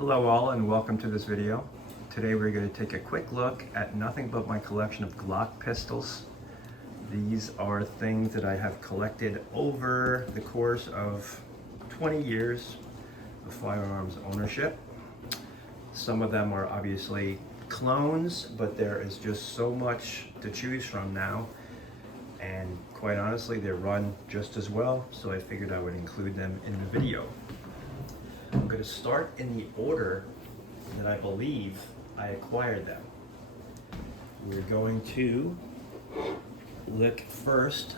Hello all and welcome to this video. Today we're going to take a quick look at nothing but my collection of Glock pistols. These are things that I have collected over the course of 20 years of firearms ownership. Some of them are obviously clones, but there is just so much to choose from now. And quite honestly, they run just as well, so I figured I would include them in the video. I'm going to start in the order that I believe I acquired them. We're going to look first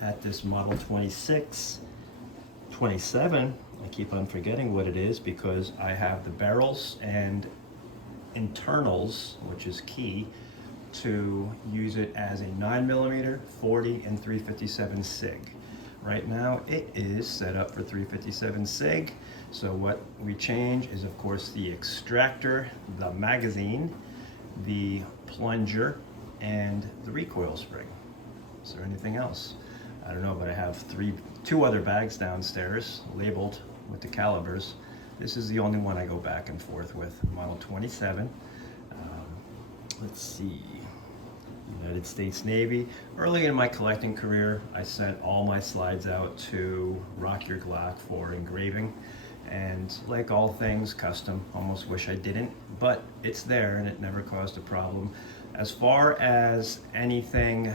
at this model 26, 27. I keep on forgetting what it is because I have the barrels and internals, which is key, to use it as a 9mm, 40, and 357 SIG. Right now it is set up for 357 SIG. So what we change is of course the extractor, the magazine, the plunger, and the recoil spring. Is there anything else? I don't know, but I have two other bags downstairs labeled with the calibers. This is the only one I go back and forth with, model 27. Let's see. United States Navy. Early in my collecting career, I sent all my slides out to Rock Your Glock for engraving. And like all things custom, almost wish I didn't, but it's there and it never caused a problem. As far as anything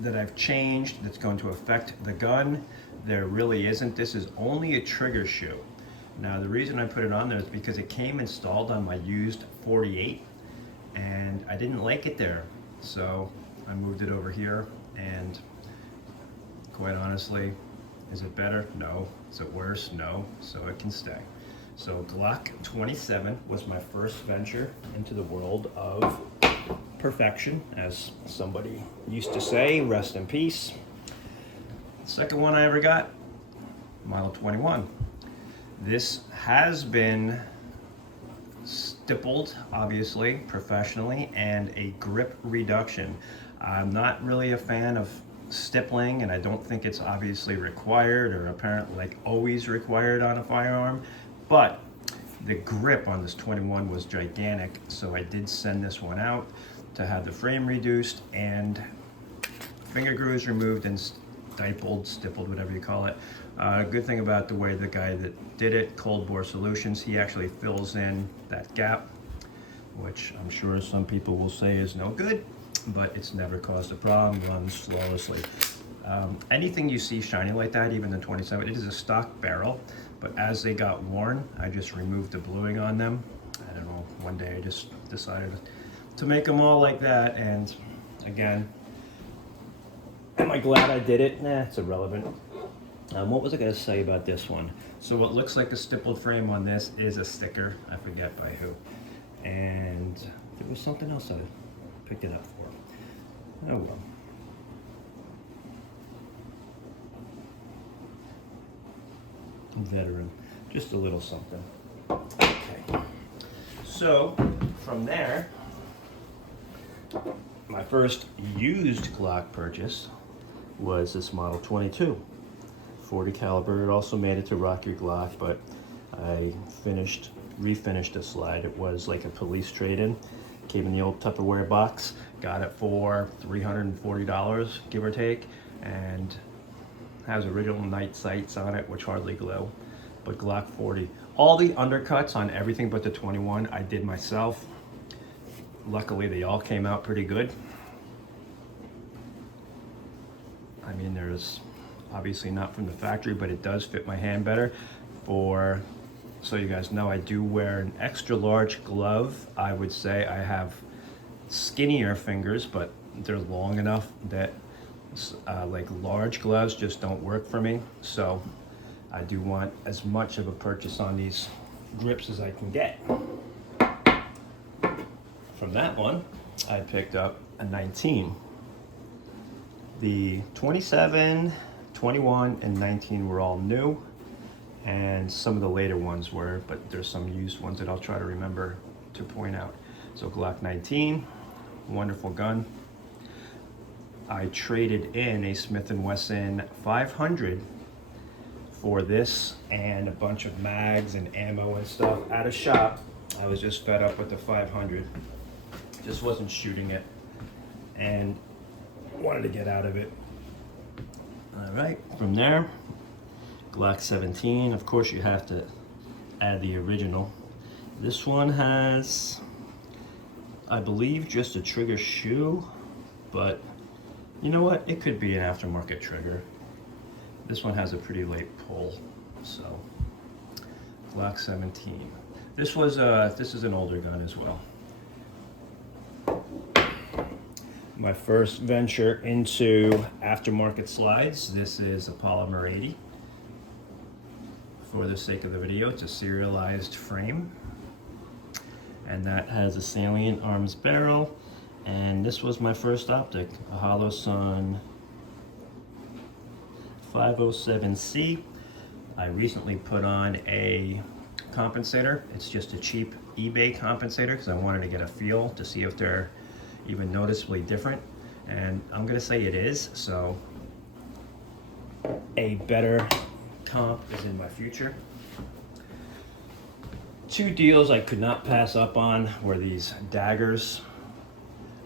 that I've changed that's going to affect the gun, there really isn't. This is only a trigger shoe. Now the reason I put it on there is because it came installed on my used 48 and I didn't like it there. So I moved it over here, and quite honestly, is it better? No. Is it worse? No. So it can stay. So Glock 27 was my first venture into the world of perfection, as somebody used to say, rest in peace. The second one I ever got, model 21. This has been stippled, obviously, professionally, and a grip reduction. I'm not really a fan of stippling, and I don't think it's obviously required or apparently like always required on a firearm, but the grip on this 21 was gigantic, so I did send this one out to have the frame reduced and finger grooves removed and stippled, whatever you call it. Good thing about the way the guy that did it, Cold Bore Solutions, he actually fills in that gap, which I'm sure some people will say is no good, but it's never caused a problem, runs flawlessly. Anything you see shiny like that, even the 27, it is a stock barrel, but as they got worn, I just removed the bluing on them. I don't know, one day I just decided to make them all like that, and again, am I glad I did it? Nah, it's irrelevant. What was I going to say about this one? So what looks like a stippled frame on this is a sticker. I forget by who. And there was something else I picked it up for. Oh well. Veteran. Just a little something. Okay. So from there, my first used Glock purchase was this model 22. 40 caliber. It also made it to Rock Your Glock, but I refinished the slide. It was like a police trade-in. Came in the old Tupperware box. Got it for $340, give or take, and has original night sights on it, which hardly glow. But Glock 40. All the undercuts on everything but the 21 I did myself. Luckily, they all came out pretty good. I mean, there's obviously not from the factory, but it does fit my hand better. So you guys know, I do wear an extra large glove. I would say I have skinnier fingers, but they're long enough that like large gloves just don't work for me. So I do want as much of a purchase on these grips as I can get. From that one, I picked up a 19. The 27, 21, and 19 were all new, and some of the later ones were, but there's some used ones that I'll try to remember to point out. So Glock 19, wonderful gun. I traded in a Smith & Wesson 500 for this and a bunch of mags and ammo and stuff at a shop. I was just fed up with the 500. Just wasn't shooting it and wanted to get out of it. All right, from there, Glock 17. Of course, you have to add the original. This one has, I believe, just a trigger shoe, but you know what? It could be an aftermarket trigger. This one has a pretty late pull, so Glock 17. This is an older gun as well. My first venture into aftermarket slides. This is a polymer 80. For the sake of the video, it's a serialized frame, and that has a salient arms barrel. And this was my first optic, a Holosun 507C. I recently put on a compensator. It's just a cheap eBay compensator because I wanted to get a feel to see if they're even noticeably different. And I'm gonna say it is, so a better comp is in my future. Two deals I could not pass up on were these daggers.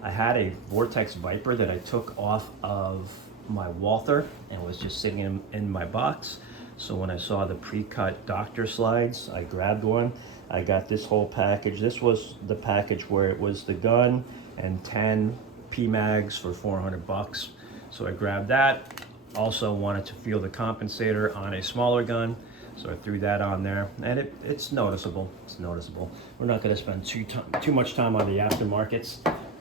I had a Vortex Viper that I took off of my Walther and was just sitting in my box. So when I saw the pre-cut doctor slides, I grabbed one. I got this whole package. This was the package where it was the gun and 10 PMags for 400 bucks. So I grabbed that. Also wanted to feel the compensator on a smaller gun, so I threw that on there, and it's noticeable. It's noticeable. We're not going to spend too much time on the aftermarkets.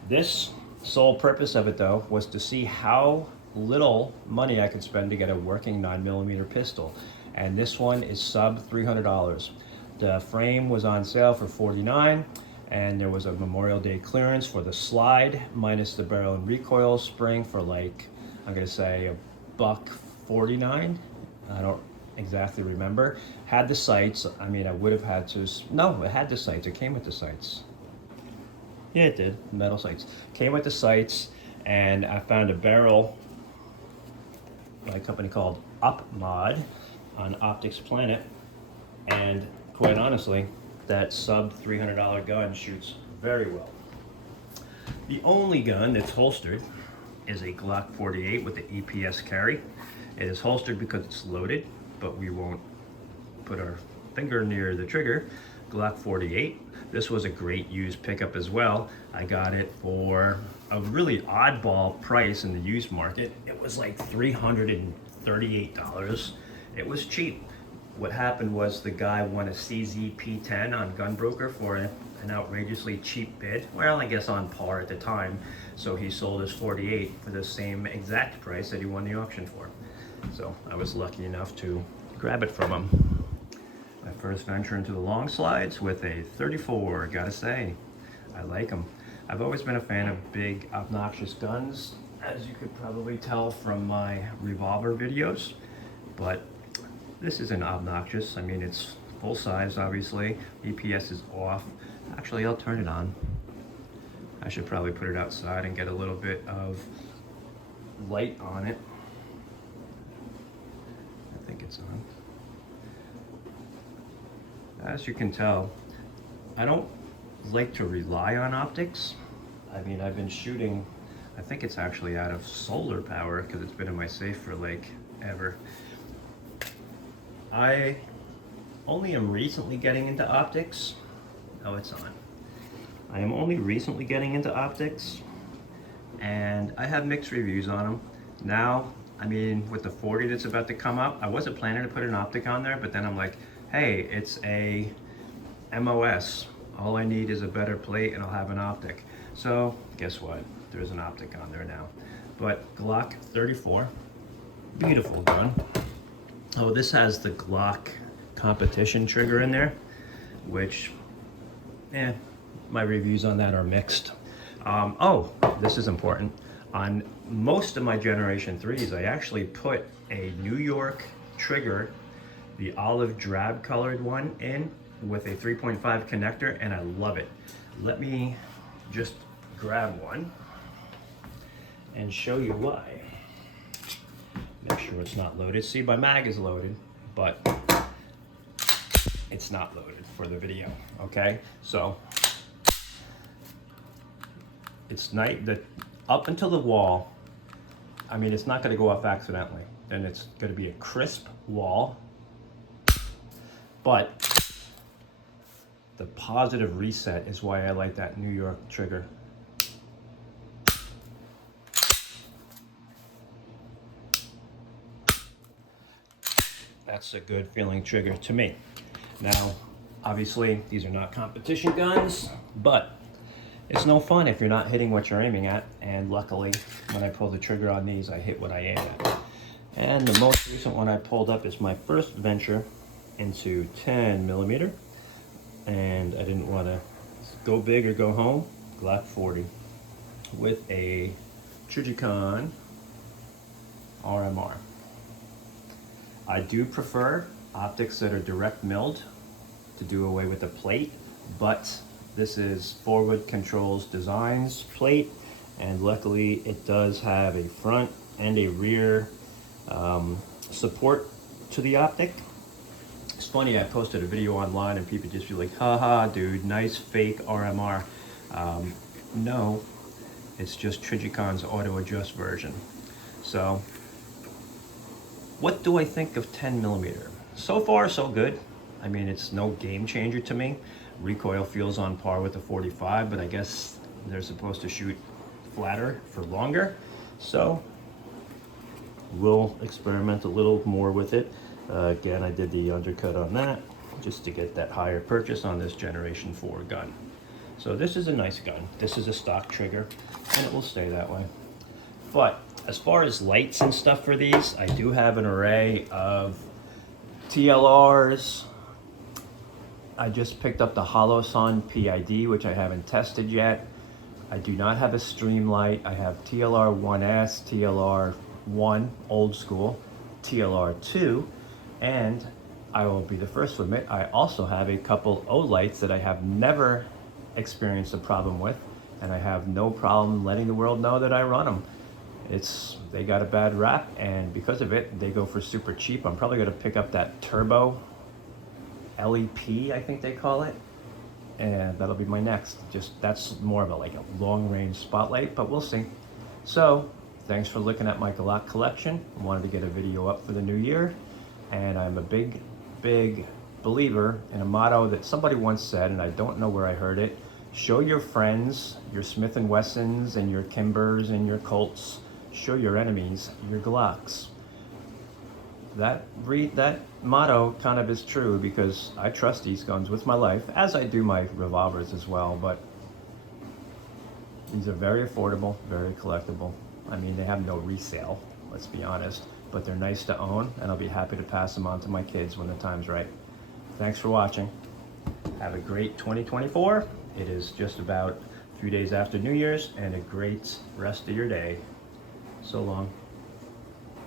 This sole purpose of it though was to see how little money I could spend to get a working 9mm pistol, and this one is sub $300. The frame was on sale for $49, and there was a Memorial Day clearance for the slide minus the barrel and recoil spring for, like, I'm gonna say $149. I don't exactly remember. Had the sights. I mean, I would have had to. No, it had the sights. It came with the sights. Yeah, it did. Metal sights. Came with the sights, and I found a barrel by a company called OpMod on Optics Planet, and quite honestly, that sub $300 gun shoots very well. The only gun that's holstered is a Glock 48 with the EPS carry. It is holstered because it's loaded, but we won't put our finger near the trigger. Glock 48. This was a great used pickup as well. I got it for a really oddball price in the used market. It was like $338. It was cheap. What happened was the guy won a CZP10 on Gunbroker for an outrageously cheap bid. Well, I guess on par at the time. So he sold his 48 for the same exact price that he won the auction for. So I was lucky enough to grab it from him. My first venture into the long slides with a 34, gotta say, I like them. I've always been a fan of big, obnoxious guns, as you could probably tell from my revolver videos, but this isn't obnoxious. I mean, it's full size, obviously. EPS is off. Actually, I'll turn it on. I should probably put it outside and get a little bit of light on it. I think it's on. As you can tell, I don't like to rely on optics. I mean, I've been shooting, I think it's actually out of solar power because it's been in my safe for like ever. I only am recently getting into optics. Oh, it's on. I am only recently getting into optics, and I have mixed reviews on them. Now, I mean, with the 40 that's about to come up, I wasn't planning to put an optic on there, but then I'm like, hey, it's a MOS. All I need is a better plate and I'll have an optic. So guess what? There's an optic on there now. But Glock 34, beautiful gun. Oh, this has the Glock competition trigger in there, which, my reviews on that are mixed. Oh, this is important. On most of my Generation 3s, I actually put a New York trigger, the olive drab colored one, in with a 3.5 connector, and I love it. Let me just grab one and show you why. Make sure it's not loaded. See, my mag is loaded, but it's not loaded for the video, okay? So it's nice that up until the wall, I mean, it's not gonna go off accidentally. Then it's gonna be a crisp wall, but the positive reset is why I like that New York trigger. That's a good feeling trigger to me. Now, obviously, these are not competition guns, but it's no fun if you're not hitting what you're aiming at. And luckily, when I pull the trigger on these, I hit what I aim at. And the most recent one I pulled up is my first venture into 10 millimeter. And I didn't want to go big or go home. Glock 40 with a Trijicon RMR. I do prefer optics that are direct milled to do away with the plate, but this is Forward Controls Designs plate, and luckily it does have a front and a rear support to the optic. It's funny, I posted a video online and people just be like, haha dude, nice fake RMR. No, it's just Trigicon's auto adjust version. So what do I think of 10 millimeter? So far, so good. I mean, it's no game changer to me. Recoil feels on par with the 45, but I guess they're supposed to shoot flatter for longer. So we'll experiment a little more with it. Again, I did the undercut on that just to get that higher purchase on this Generation 4 gun. So this is a nice gun. This is a stock trigger, and it will stay that way. But as far as lights and stuff for these, I do have an array of TLRs. I just picked up the Holosun PID, which I haven't tested yet. I do not have a stream light. I have TLR 1S, TLR 1, old school, TLR 2, and I will be the first to admit, I also have a couple O lights that I have never experienced a problem with, and I have no problem letting the world know that I run them. They got a bad rap, and because of it, they go for super cheap. I'm probably gonna pick up that Turbo LEP, I think they call it, and that'll be my next. That's more of a long range spotlight, but we'll see. So thanks for looking at my Glock collection. I wanted to get a video up for the new year, and I'm a big believer in a motto that somebody once said, and I don't know where I heard it: show your friends your Smith & Wessons and your Kimbers and your Colts. Show your enemies your Glocks. That motto kind of is true, because I trust these guns with my life, as I do my revolvers as well, but these are very affordable, very collectible. I mean, they have no resale, let's be honest, but they're nice to own, and I'll be happy to pass them on to my kids when the time's right. Thanks for watching. Have a great 2024. It is just about 3 days after New Year's, and a great rest of your day. So long.